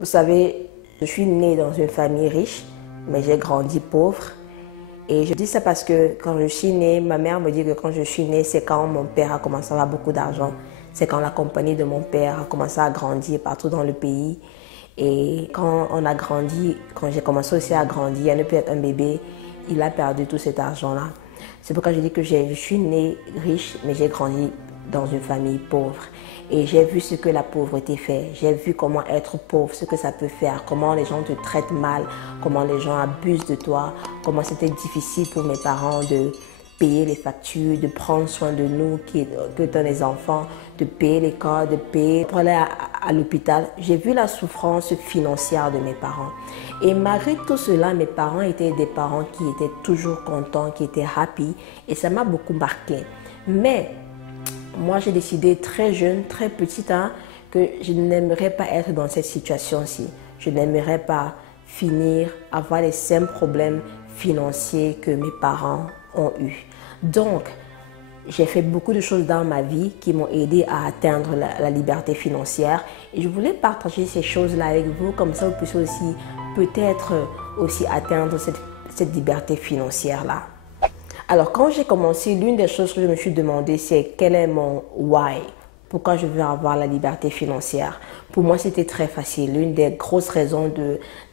Vous savez, je suis née dans une famille riche, mais j'ai grandi pauvre. Et je dis ça parce que quand je suis née, ma mère me dit que quand je suis née, c'est quand mon père a commencé à avoir beaucoup d'argent. C'est quand la compagnie de mon père a commencé à grandir partout dans le pays. Et quand on a grandi, quand j'ai commencé aussi à grandir, à ne plus être un bébé, il a perdu tout cet argent-là. C'est pourquoi je dis que je suis née riche, mais j'ai grandi dans une famille pauvre. Et j'ai vu ce que la pauvreté fait. J'ai vu comment être pauvre, ce que ça peut faire, comment les gens te traitent mal, comment les gens abusent de toi, comment c'était difficile pour mes parents de payer les factures, de prendre soin de nous qui étant les enfants, de payer l'école, de payer pour aller à l'hôpital. J'ai vu la souffrance financière de mes parents. Et malgré tout cela, mes parents étaient des parents qui étaient toujours contents, qui étaient happy. Et ça m'a beaucoup marqué. Mais moi, j'ai décidé très jeune, très petite, que je n'aimerais pas être dans cette situation-ci. Je n'aimerais pas finir, avoir les mêmes problèmes financiers que mes parents ont eu. Donc, j'ai fait beaucoup de choses dans ma vie qui m'ont aidé à atteindre la liberté financière. Et je voulais partager ces choses-là avec vous, comme ça vous puissiez aussi peut-être aussi atteindre cette liberté financière-là. Alors, quand j'ai commencé, l'une des choses que je me suis demandé, c'est quel est mon why? Pourquoi je veux avoir la liberté financière? Pour moi, c'était très facile. L'une des grosses raisons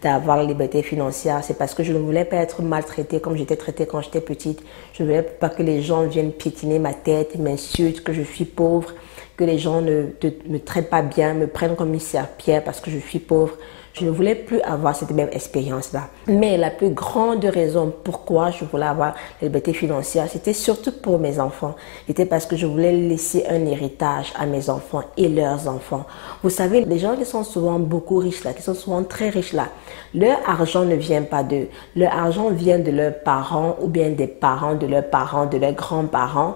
d'avoir la liberté financière, c'est parce que je ne voulais pas être maltraitée comme j'étais traitée quand j'étais petite. Je ne voulais pas que les gens viennent piétiner ma tête, m'insultent, que je suis pauvre, que les gens ne me traitent pas bien, me prennent comme une serpillère parce que je suis pauvre. Je ne voulais plus avoir cette même expérience-là. Mais la plus grande raison pourquoi je voulais avoir la liberté financière, c'était surtout pour mes enfants. C'était parce que je voulais laisser un héritage à mes enfants et leurs enfants. Vous savez, les gens qui sont souvent beaucoup riches là, qui sont souvent très riches là, leur argent ne vient pas d'eux. Leur argent vient de leurs parents ou bien des parents de leurs parents, de leurs grands-parents.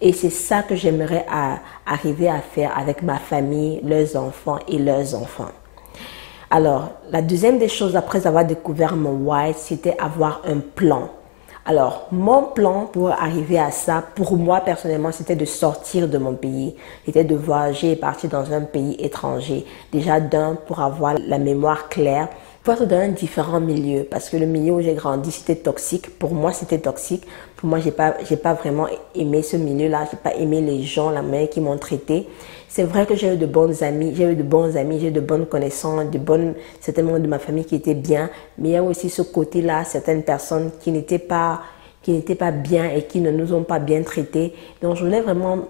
Et c'est ça que j'aimerais arriver à faire avec ma famille, leurs enfants et leurs enfants. Alors, la deuxième des choses après avoir découvert mon why, c'était avoir un plan. Alors, mon plan pour arriver à ça, pour moi personnellement, c'était de sortir de mon pays. C'était de voyager et partir dans un pays étranger. Déjà pour avoir la mémoire claire, pour être dans un différent milieu. Parce que le milieu où j'ai grandi, c'était toxique. Pour moi, c'était toxique. Pour moi, j'ai pas vraiment aimé ce milieu-là. J'ai pas aimé les gens, la manière qu'ils m'ont traité. C'est vrai que j'ai eu de bons amis, j'ai eu de bonnes connaissances, certains membres de ma famille qui étaient bien, mais il y a aussi ce côté-là, certaines personnes qui n'étaient pas bien et qui ne nous ont pas bien traités. Donc, je voulais vraiment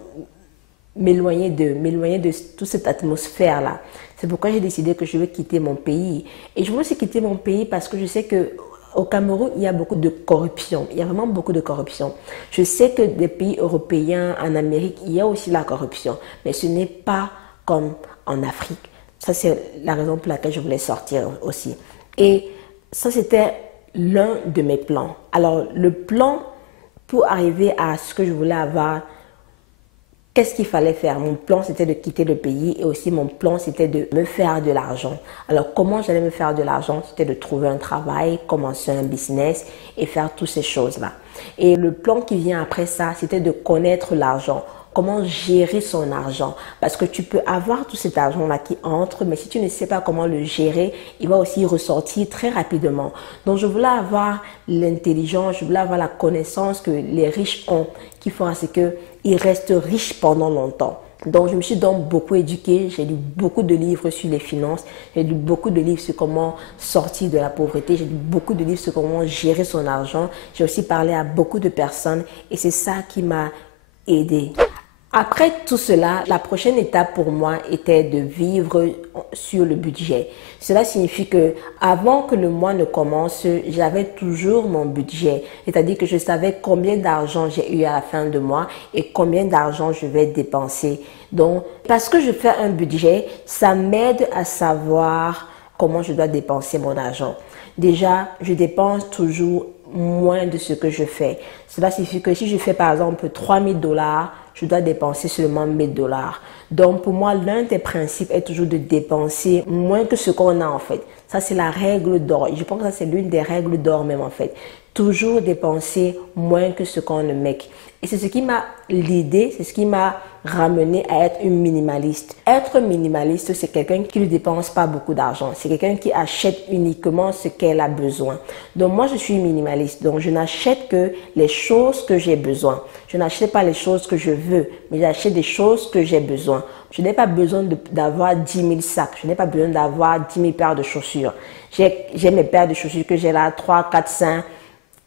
m'éloigner de toute cette atmosphère-là. C'est pourquoi j'ai décidé que je veux quitter mon pays. Et je veux aussi quitter mon pays parce que je sais que au Cameroun, il y a beaucoup de corruption. Il y a vraiment beaucoup de corruption. Je sais que des pays européens, en Amérique, il y a aussi la corruption. Mais ce n'est pas comme en Afrique. Ça, c'est la raison pour laquelle je voulais sortir aussi. Et ça, c'était l'un de mes plans. Alors, le plan pour arriver à ce que je voulais avoir, qu'est-ce qu'il fallait faire? Mon plan, c'était de quitter le pays et aussi mon plan, c'était de me faire de l'argent. Alors, comment j'allais me faire de l'argent? C'était de trouver un travail, commencer un business et faire toutes ces choses-là. Et le plan qui vient après ça, c'était de connaître l'argent. Comment gérer son argent? Parce que tu peux avoir tout cet argent-là qui entre, mais si tu ne sais pas comment le gérer, il va aussi ressortir très rapidement. Donc, je voulais avoir l'intelligence, je voulais avoir la connaissance que les riches ont, qui font à ce qu'ils restent riches pendant longtemps. Donc, je me suis donc beaucoup éduquée, j'ai lu beaucoup de livres sur les finances, j'ai lu beaucoup de livres sur comment sortir de la pauvreté, j'ai lu beaucoup de livres sur comment gérer son argent. J'ai aussi parlé à beaucoup de personnes et c'est ça qui m'a aidée. Après tout cela, la prochaine étape pour moi était de vivre sur le budget. Cela signifie que avant que le mois ne commence, j'avais toujours mon budget. C'est-à-dire que je savais combien d'argent j'ai eu à la fin de mois et combien d'argent je vais dépenser. Donc, parce que je fais un budget, ça m'aide à savoir comment je dois dépenser mon argent. Déjà, je dépense toujours moins de ce que je fais. Cela signifie que si je fais par exemple 3 000 $, je dois dépenser seulement 1 000 $. Donc pour moi, l'un des principes est toujours de dépenser moins que ce qu'on a en fait. Ça, c'est la règle d'or. Je pense que ça, c'est l'une des règles d'or même en fait. toujours dépenser moins que ce qu'on ne met. Et c'est ce qui m'a l'idée, c'est ce qui m'a ramené à être une minimaliste. Être minimaliste, c'est quelqu'un qui ne dépense pas beaucoup d'argent. C'est quelqu'un qui achète uniquement ce qu'elle a besoin. Donc moi, je suis minimaliste. Donc je n'achète que les choses que j'ai besoin. Je n'achète pas les choses que je veux, mais j'achète des choses que j'ai besoin. Je n'ai pas besoin d'avoir 10 000 sacs. Je n'ai pas besoin d'avoir 10 000 paires de chaussures. J'ai mes paires de chaussures que j'ai là, 3, 4, 5.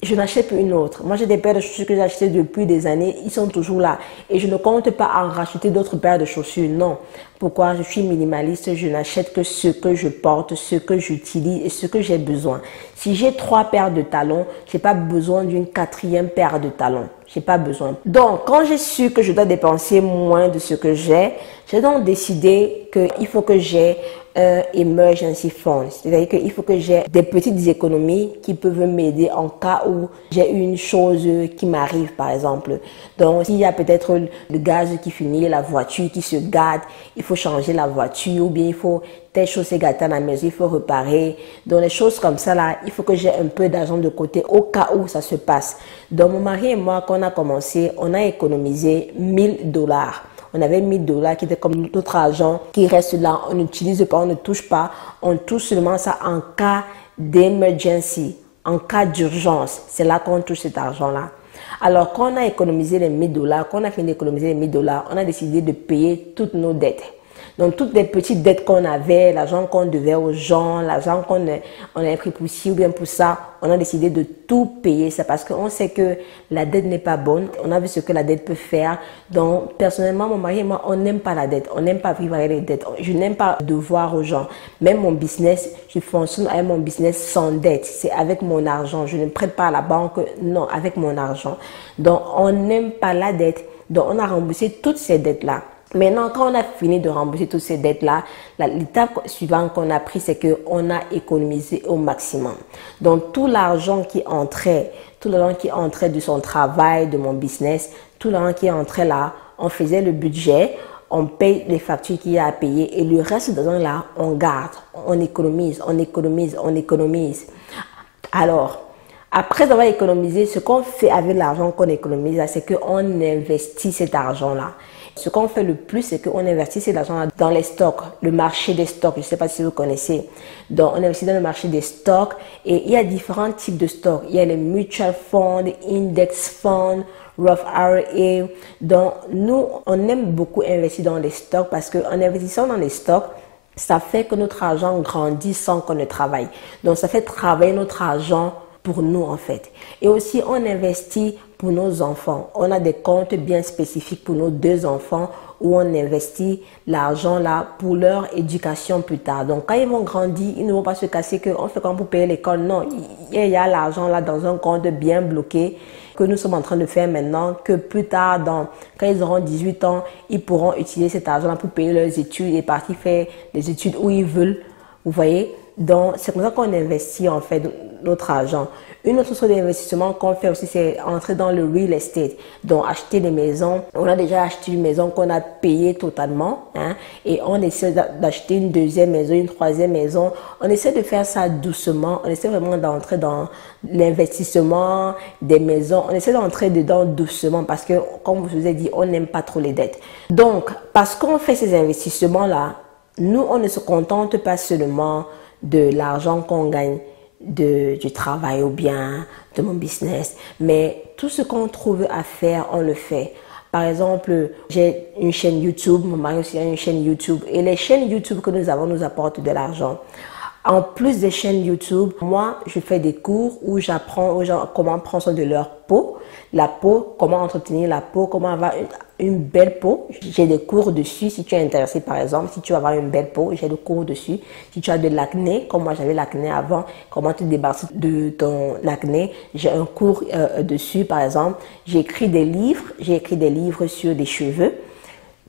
Je n'achète plus une autre. Moi, j'ai des paires de chaussures que j'ai achetées depuis des années. Ils sont toujours là. Et je ne compte pas en racheter d'autres paires de chaussures. Non. Pourquoi? Je suis minimaliste. Je n'achète que ce que je porte, ce que j'utilise et ce que j'ai besoin. Si j'ai 3 paires de talons, je n'ai pas besoin d'une 4e paire de talons. J'ai pas besoin. Donc, quand j'ai su que je dois dépenser moins de ce que j'ai donc décidé qu'il faut que j'ai un emergency fund. C'est-à-dire qu'il faut que j'ai des petites économies qui peuvent m'aider en cas où j'ai une chose qui m'arrive, par exemple. Donc, s'il y a peut-être le gaz qui finit, la voiture qui se gâte, il faut changer la voiture ou bien il faut telle chose s'est gâtée à la maison, il faut réparer. Donc, les choses comme ça, là, il faut que j'ai un peu d'argent de côté au cas où ça se passe. Donc, mon mari et moi, quand on a commencé, on a économisé $1000. On avait $1000 qui était comme notre argent qui reste là. On n'utilise pas, on ne touche pas. On touche seulement ça en cas d'emergency, en cas d'urgence. C'est là qu'on touche cet argent-là. Alors, quand on a économisé les $1000, quand on a fini d'économiser les $1000, on a décidé de payer toutes nos dettes. Donc, toutes les petites dettes qu'on avait, l'argent qu'on devait aux gens, l'argent qu'on avait pris pour ci ou bien pour ça, on a décidé de tout payer. C'est parce qu'on sait que la dette n'est pas bonne. On a vu ce que la dette peut faire. Donc, personnellement, mon mari et moi, on n'aime pas la dette. On n'aime pas vivre avec les dettes. Je n'aime pas devoir aux gens. Même mon business, je fonctionne avec mon business sans dette. C'est avec mon argent. Je ne prête pas à la banque. Non, avec mon argent. Donc, on n'aime pas la dette. Donc, on a remboursé toutes ces dettes-là. Maintenant, quand on a fini de rembourser toutes ces dettes-là, l'étape suivante qu'on a pris, c'est qu'on a économisé au maximum. Donc, tout l'argent qui entrait de son travail, de mon business, tout l'argent qui entrait là, on faisait le budget, on paye les factures qu'il y a à payer et le reste de l'argent là, on garde, on économise. Alors, après avoir économisé, ce qu'on fait avec l'argent qu'on économise, c'est qu'on investit cet argent-là. Ce qu'on fait le plus, c'est qu'on investit cet argent dans les stocks, le marché des stocks. Je ne sais pas si vous connaissez. Donc, on investit dans le marché des stocks et il y a différents types de stocks. Il y a les mutual funds, index funds, Roth IRA. Donc, nous, on aime beaucoup investir dans les stocks parce qu'en investissant dans les stocks, ça fait que notre argent grandit sans qu'on ne travaille. Donc, ça fait travailler notre argent pour nous en fait. Et aussi, on investit pour nos enfants. On a des comptes bien spécifiques pour nos 2 enfants où on investit l'argent là pour leur éducation plus tard. Donc, quand ils vont grandir, ils ne vont pas se casser qu'on fait comme pour payer l'école. Non, il y a l'argent là dans un compte bien bloqué que nous sommes en train de faire maintenant, que plus tard, quand ils auront 18 ans, ils pourront utiliser cet argent là pour payer leurs études et partir faire des études où ils veulent. Vous voyez? Donc, c'est comme ça qu'on investit en fait notre argent. Une autre sorte d'investissement qu'on fait aussi, c'est entrer dans le real estate. Donc, acheter des maisons. On a déjà acheté une maison qu'on a payée totalement. Et on essaie d'acheter une 2e maison, une 3e maison. On essaie de faire ça doucement. On essaie vraiment d'entrer dans l'investissement des maisons. On essaie d'entrer dedans doucement parce que, comme je vous ai dit, on n'aime pas trop les dettes. Donc, parce qu'on fait ces investissements-là, nous, on ne se contente pas seulement de l'argent qu'on gagne du travail ou bien de mon business, mais tout ce qu'on trouve à faire, on le fait. Par exemple, j'ai une chaîne YouTube, mon mari aussi a une chaîne YouTube et les chaînes YouTube que nous avons nous apportent de l'argent. En plus des chaînes YouTube, moi, je fais des cours où j'apprends aux gens comment prendre soin de leur peau. La peau, comment entretenir la peau, comment avoir une belle peau. J'ai des cours dessus. Si tu es intéressé, par exemple, si tu veux avoir une belle peau, j'ai des cours dessus. Si tu as de l'acné, comme moi j'avais l'acné avant, comment te débarrasser de ton acné, j'ai un cours dessus, par exemple. J'ai écrit des livres sur des cheveux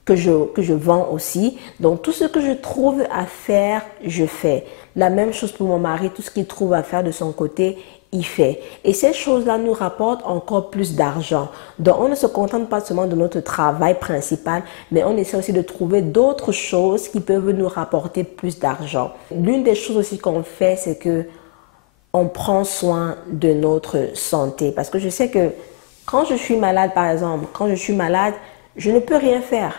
que je vends aussi. Donc, tout ce que je trouve à faire, je fais. La même chose pour mon mari, tout ce qu'il trouve à faire de son côté, il fait. Et ces choses-là nous rapportent encore plus d'argent. Donc, on ne se contente pas seulement de notre travail principal, mais on essaie aussi de trouver d'autres choses qui peuvent nous rapporter plus d'argent. L'une des choses aussi qu'on fait, c'est que on prend soin de notre santé. Parce que je sais que quand je suis malade, par exemple, quand je suis malade, je ne peux rien faire.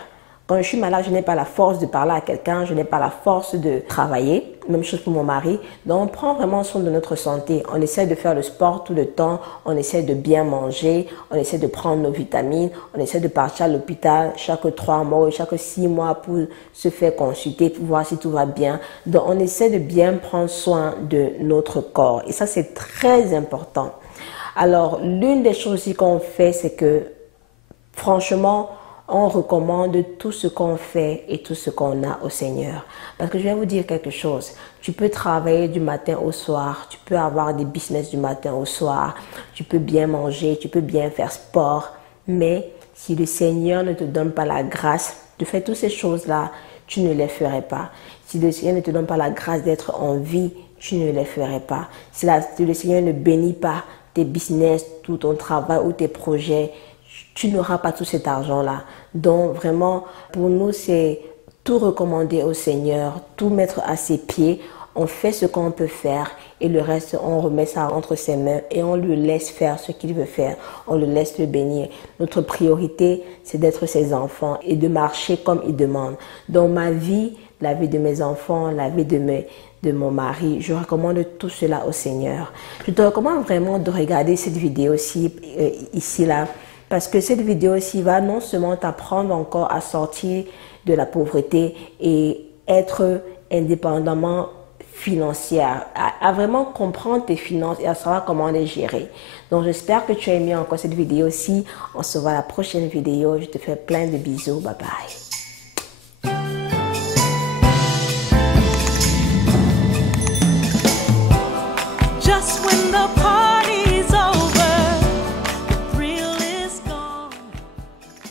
Quand je suis malade, je n'ai pas la force de parler à quelqu'un, je n'ai pas la force de travailler. Même chose pour mon mari. Donc, on prend vraiment soin de notre santé. On essaie de faire le sport tout le temps, on essaie de bien manger, on essaie de prendre nos vitamines, on essaie de partir à l'hôpital chaque 3 mois ou chaque 6 mois pour se faire consulter, pour voir si tout va bien. Donc, on essaie de bien prendre soin de notre corps. Et ça, c'est très important. Alors, l'une des choses aussi qu'on fait, c'est que, franchement, on recommande tout ce qu'on fait et tout ce qu'on a au Seigneur. Parce que je vais vous dire quelque chose. Tu peux travailler du matin au soir, tu peux avoir des business du matin au soir, tu peux bien manger, tu peux bien faire sport. Mais si le Seigneur ne te donne pas la grâce de faire toutes ces choses-là, tu ne les ferais pas. Si le Seigneur ne te donne pas la grâce d'être en vie, tu ne les ferais pas. Si le Seigneur ne bénit pas tes business, tout ton travail ou tes projets, tu n'auras pas tout cet argent-là. Donc vraiment, pour nous, c'est tout recommander au Seigneur, tout mettre à ses pieds. On fait ce qu'on peut faire et le reste, on remet ça entre ses mains et on le laisse faire ce qu'il veut faire. On le laisse le bénir. Notre priorité, c'est d'être ses enfants et de marcher comme il demande. Dans ma vie, la vie de mes enfants, la vie de mon mari, je recommande tout cela au Seigneur. Je te recommande vraiment de regarder cette vidéo-ci, ici-là, parce que cette vidéo-ci va non seulement t'apprendre encore à sortir de la pauvreté et être indépendamment financière, à vraiment comprendre tes finances et à savoir comment les gérer. Donc j'espère que tu as aimé encore cette vidéo-ci. On se voit à la prochaine vidéo. Je te fais plein de bisous. Bye bye. Just when the